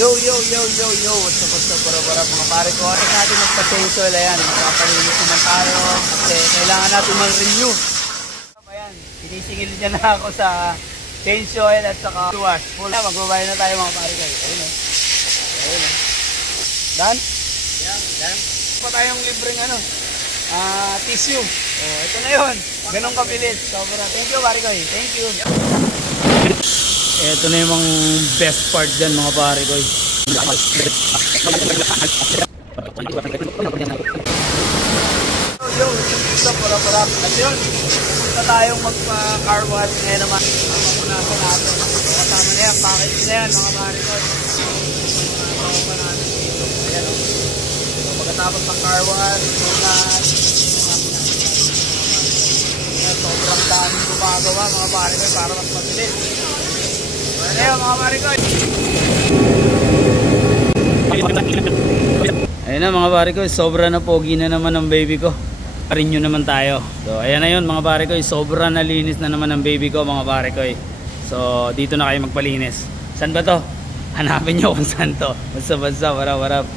Yo, what's up, para mga pare ko. Oras natin magpa-change oil, ayan, magpapalinis naman tayo kasi kailangan natin mag-renew. Ayan, sinisingil dyan na ako sa change oil at saka wash. Full na, magbabayad na tayo mga pare ko. Ayun o. Done? Yeah, done. Pa tayong libreng tissue. Oh, ito na yun. Ganun kabilis. Sobra. Thank you pare ko. Thank you. Ito na yung mga best part dyan mga pare ko. Yo, ito para. At yun, pupunta tayong magpa-car wash ngayon naman. Mapunasan natin. Kasama na yan, package na yan mga pare ko. Kasama natin dito. Ayan o. Pagkatapos ng car wash, sobrang daming gumagawa mga pare ko para mas mabilis. Ayan na mga pare ko. Ayun na mga pare ko, sobra na pogi na naman ang baby ko. Renew naman tayo. So ayan na yun mga pare ko, sobra na linis na naman ang baby ko mga pare ko. So dito na kayo magpalinis. Saan ba to? Hanapin nyo kung saan to. Basta, warap.